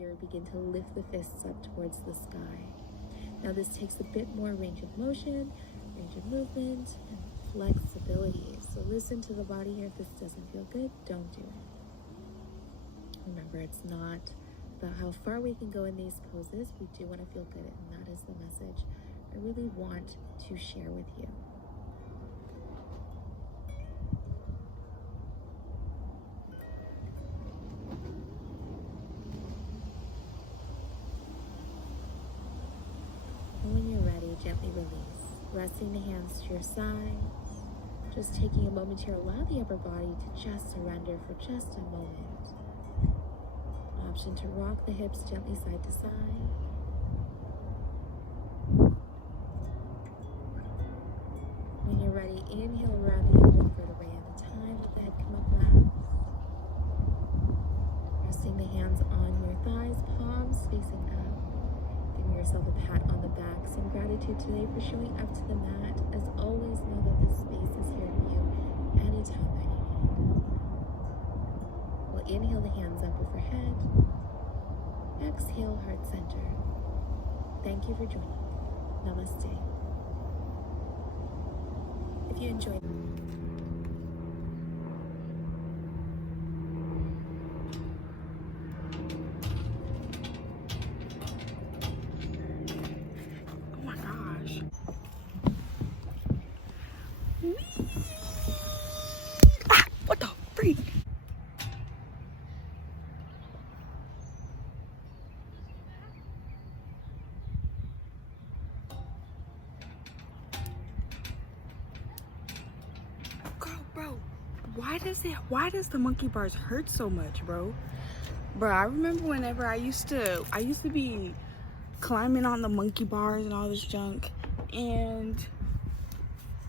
here, begin to lift the fists up towards the sky. Now this takes a bit more range of motion, range of movement, and flexibility. So listen to the body here. If this doesn't feel good, don't do it. Remember, it's not about how far we can go in these poses. We do want to feel good, and that is the message I really want to share with you. And when you're ready, gently release, resting the hands to your sides, just taking a moment to allow the upper body to just surrender for just a moment. Option to rock the hips gently side to side. When you're ready, inhale around the abdomen for the way of the time. Let the head come up last. Resting the hands on your thighs, palms facing up. Giving yourself a pat on the back. Some gratitude today for showing up to the mat. As always, know that this space is here for you anytime that you need. We'll inhale the hands up overhead. Exhale, heart center. Thank you for joining. Namaste. If you enjoyed what the freak? Bro, why does the monkey bars hurt so much, bro? Bro, I remember whenever I used to be climbing on the monkey bars and all this junk, and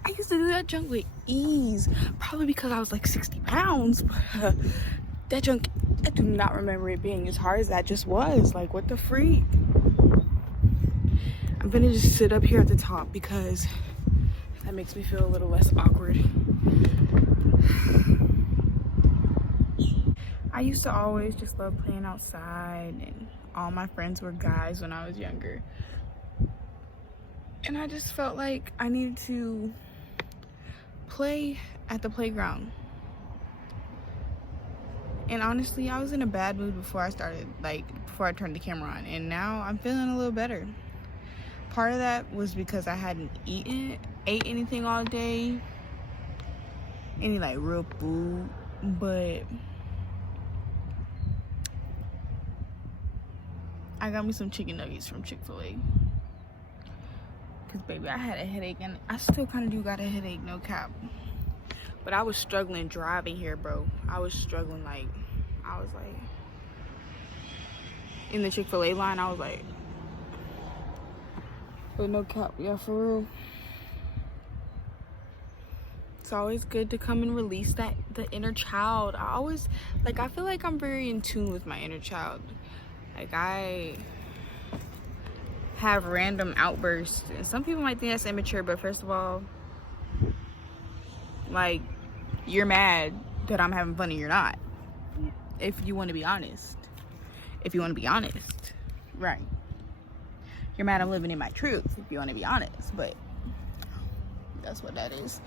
I used to do that junk with ease, probably because I was like 60 pounds, but that junk, I do not remember it being as hard as that just was. Like, what the freak? I'm gonna just sit up here at the top because that makes me feel a little less awkward. I used to always just love playing outside, and all my friends were guys when I was younger. And I just felt like I needed to play at the playground. And honestly, I was in a bad mood before I turned the camera on, and now I'm feeling a little better. Part of that was because I hadn't ate anything all day, any like real food, but I got me some chicken nuggets from Chick-fil-A. Because baby, I had a headache, and I still kind of do got a headache, no cap. But I was struggling driving here, bro. I was struggling, like, I was like, in the Chick-fil-A line, I was like, but no cap, yeah, for real. It's always good to come and release the inner child. I feel like I'm very in tune with my inner child. Like, I have random outbursts, and some people might think that's immature, but first of all, like, you're mad that I'm having fun and you're not, if you want to be honest. Right, you're mad I'm living in my truth, if you want to be honest, but that's what that is.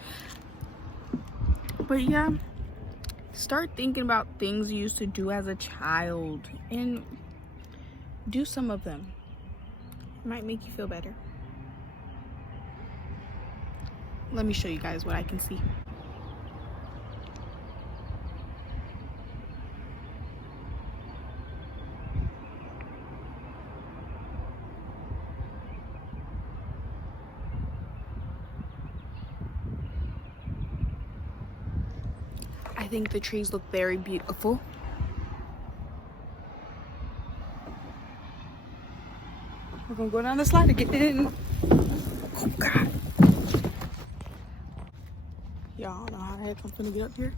But yeah, start thinking about things you used to do as a child and do some of them. It might make you feel better. Let me show you guys what I can see. I think the trees look very beautiful. We're gonna go down the slide to get in. Oh God. Y'all don't know how the heck I'm gonna get up here.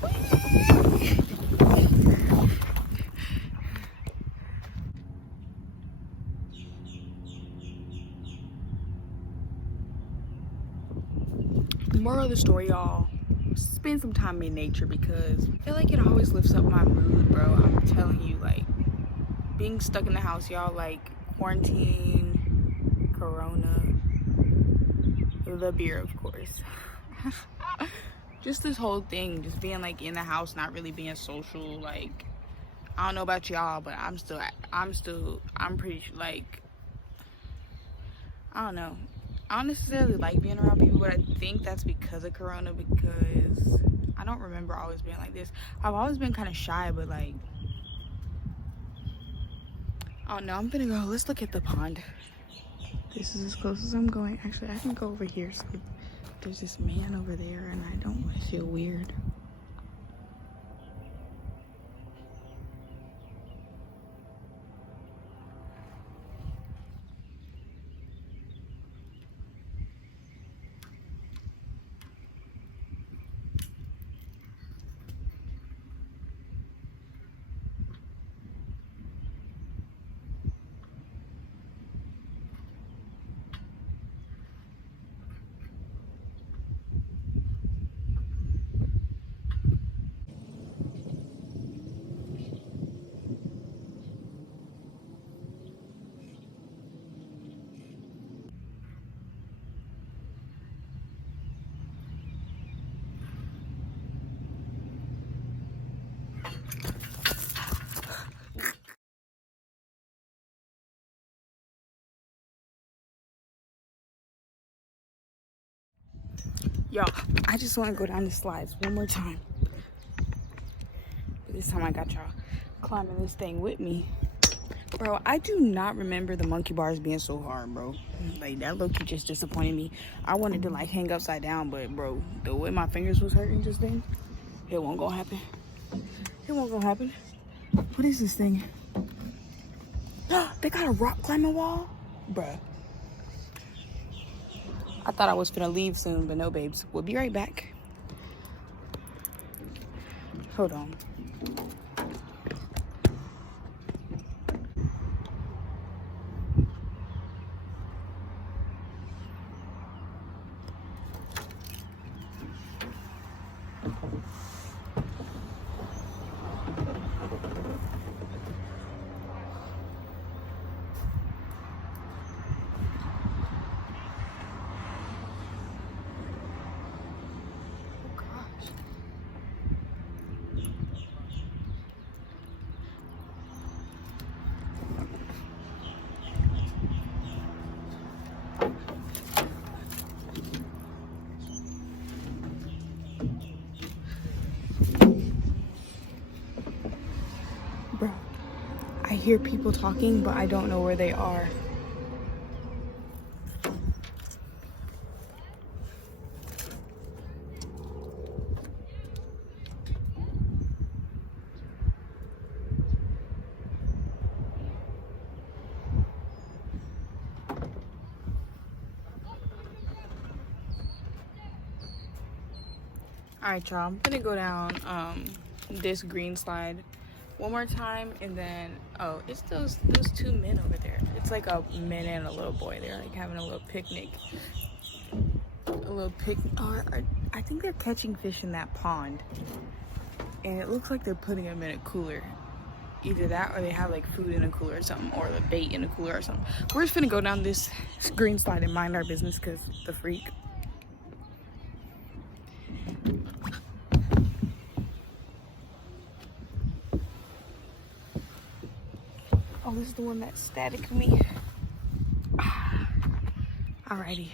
Moral of the story, y'all, spend some time in nature because I feel like it always lifts up my mood, bro. I'm telling you, like, being stuck in the house, y'all, like quarantine, corona, the beer, of course. Just this whole thing, just being like in the house, not really being social. Like, I don't know about y'all, but I'm pretty like, I don't know. I don't necessarily like being around people, but I think that's because of corona, because I don't remember always being like this. I've always been kind of shy, but like, I don't know. I'm gonna go. Let's look at the pond. This is as close as I'm going. Actually, I can go over here. So there's this man over there, and I don't want to feel weird. Y'all, I just want to go down the slides one more time. But this time I got y'all climbing this thing with me. Bro, I do not remember the monkey bars being so hard, bro. Like, that low-key just disappointed me. I wanted to, like, hang upside down, but, bro, the way my fingers was hurting just then, it won't gonna happen. It won't gonna happen. What is this thing? They got a rock climbing wall? Bruh. I thought I was finna leave soon, but no, babes. We'll be right back. Hold on. Bro, I hear people talking, but I don't know where they are. All right, y'all, I'm gonna go down this green slide one more time, and then, oh, it's those two men over there. It's like a man and a little boy. They're like having a little picnic. I think they're catching fish in that pond, and it looks like they're putting them in a cooler. Either that, or they have like food in a cooler or something, or the bait in a cooler or something. We're just gonna go down this green slide and mind our business, because the freak. Oh, this is the one that static me. Alrighty.